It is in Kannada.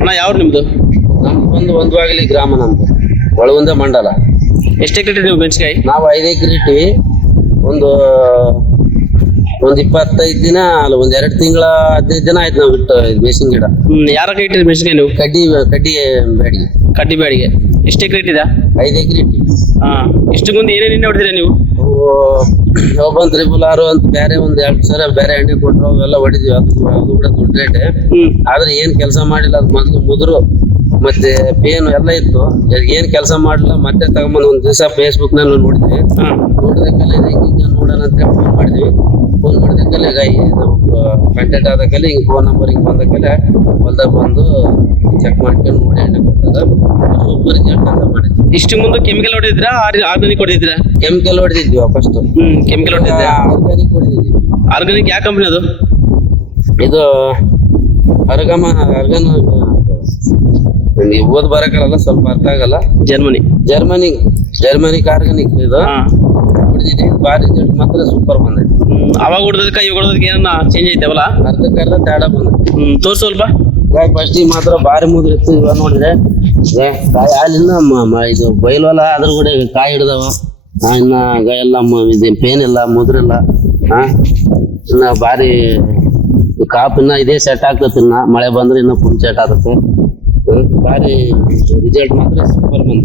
ಅಣ್ಣ ಯಾವ್ದು ನಿಮ್ದು? ನಮ್ದು ಒಂದು ಬಾಗಿಲಿ ಗ್ರಾಮ, ನಮ್ದು ಒಳಗುಂದ ಮಂಡಲ. ಎಷ್ಟು ಎಕರೆ ನೀವು ಮೆಣಸಿನಕಾಯಿ? ನಾವು 5 ಎಕರೆ ಇಟ್ಟಿವಿ. ಒಂದು 25 ದಿನ ಅಲ್ಲ, 2 ತಿಂಗಳ 15 ದಿನ ಆಯ್ತು ನಾವು ಬಿಟ್ಟು ಬೇಸಿನ ಗಿಡ. ಯಾರ ಕೈ ಇಟ್ಟಿರಿ ಮೆಣಸಿನಕಾಯಿ ನೀವು? ಕಡ್ಡಿ ಬ್ಯಾಡಿಗೆ. ಕಡ್ಡಿ ಬ್ಯಾಡಿಗೆ. ಎಷ್ಟು ಎಕರೆ ಇಟ್ಟಿದ? 5 ಎಕರೆ ಇಟ್ಟಿವಿ. ಇಷ್ಟು ಮುಂದೆ ಏನೇನು ಹೊಡೆದಿರ ನೀವು? ಒಬ್ಬನ್ 666 ಅಂತ ಬೇರೆ 2 ಸಲ ಬೇರೆ ಎಣ್ಣೆ ಕೊಟ್ಟರು, ಅವೆಲ್ಲ ಹೊಡಿದ್ವಿ. ಅದು ಕೂಡ ದೊಡ್ಡ ರೇಟ್. ಆದ್ರೆ ಏನ್ ಕೆಲಸ ಮಾಡಿಲ್ಲ. ಅದು ಮೊದ್ಲು ಮುದ್ರು ಮತ್ತೆ ಪೇನು ಎಲ್ಲ ಇತ್ತು. ಏನ್ ಕೆಲಸ ಮಾಡಿಲ್ಲ. ಮತ್ತೆ ತಗೊಂಬಂದ್ ಒಂದ್ ದಿವಸ ಫೇಸ್ಬುಕ್ ನಲ್ಲಿ ನೋಡಿದ್ವಿ. ನೋಡಿದಕ್ಕೆಲ್ಲ ಹಿಂಗ ನೋಡೋಣ ಅಂತ ಫೋನ್ ಮಾಡಿದ್ವಿ. ಫೋನ್ ಮಾಡಿದಕ್ಕೆಲ್ಲ ಕಾಂಟ್ಯಾಕ್ಟ್ ಆದಕ್ಕೆಲ್ಲ ಹಿಂಗ್ ಫೋನ್ ನಂಬರ್ ಹಿಂಗ್ ಬಂದಕ್ಕೆಲ್ಲ ಹೊಲ್ದಾಗ ಬಂದು ಚೆಕ್ ಮಾಡ್ಕೊಂಡು ನೋಡಿ ಎಣ್ಣೆ ಕೊಟ್ಟದ. ಸೂಪರ್ ರಿಸಲ್ಟ್ ಕೆಲಸ ಮಾಡಿದ್ವಿ. ಇಷ್ಟು ಮುಂದೆ ಕೆಮಿಕಲ್ ಹೊಡೆದಿದ್ರಾ ಆರ್ಗಾನಿಕ್ ಹೊಡೆದಿದ್ರಾ? ಕೆಮಿಕಲ್ ಹೊಡೆದಿದ್ವಿ ಫಸ್ಟ್. ಕೆಮಿಕಲ್ ಹೊಡೆದಿದ್ದೆ. ಆರ್ಗಾನಿಕ್ ಹೊಡೆದಿದ್ವಿ. ಆರ್ಗಾನಿಕ್ ಯಾವ ಕಂಪನಿ ಅದು? ಇದು ಅರ್ಗನ್ ನೀವು ಓದ್ ಬರಕಲ್ಲ, ಸ್ವಲ್ಪ ಅರ್ಥ ಆಗಲ್ಲ. ಜರ್ಮನಿಕ್ ಆರ್ಗಾನಿಕ್ ಇದು ಹೊಡೆದಿದ್ವಿ. ಬಾರಿ ರಿಸಲ್ಟ್ ಮಾತ್ರ ಸೂಪರ್ ಬಂದೈತಿ. ಅವಾಗ ಹೊಡೆದಕ್ಕೆ ಇವಾಗ ಹೊಡೆದಕ್ಕೆ ಏನನ್ನ ಚೇಂಜ್ ಐತೆವಲ್ಲ? ಅರ್ಧಕ್ಕರ್ಧ ತೇಡ ಬಂದೈತಿ. ತೋರ್ಸು ಸ್ವಲ್ಪ. ಫಸ್ಟ್ ಮಾತ್ರ ಬಾರಿ ಮುದ್ರಿತ್ತು. ಇವಾಗ ನೋಡಿದ್ರೆ ಕಾಯಿ ಹಾಲಿನ ಇದು ಬೈಲ್ವಲ್ಲ, ಅದ್ರ ಕೂಡ ಕಾಯಿ ಹಿಡ್ದವ. ಇನ್ನ ಎಲ್ಲ ಪೇನ್ ಇಲ್ಲ, ಮುದ್ರಿಲ್ಲ. ಇನ್ನ ಬಾರಿ ಕಾಪ್ ಇನ್ನ ಇದೇ ಸೆಟ್ ಆಗ್ತತಿ. ಇನ್ನ ಮಳೆ ಬಂದ್ರೆ ಇನ್ನ ಫುಲ್ ಸೆಟ್ ಆಗತ್ತೆ. ಬಾರಿ ರಿಸಲ್ಟ್ ಮಾತ್ರ ಸೂಪರ್ ಬಂದ.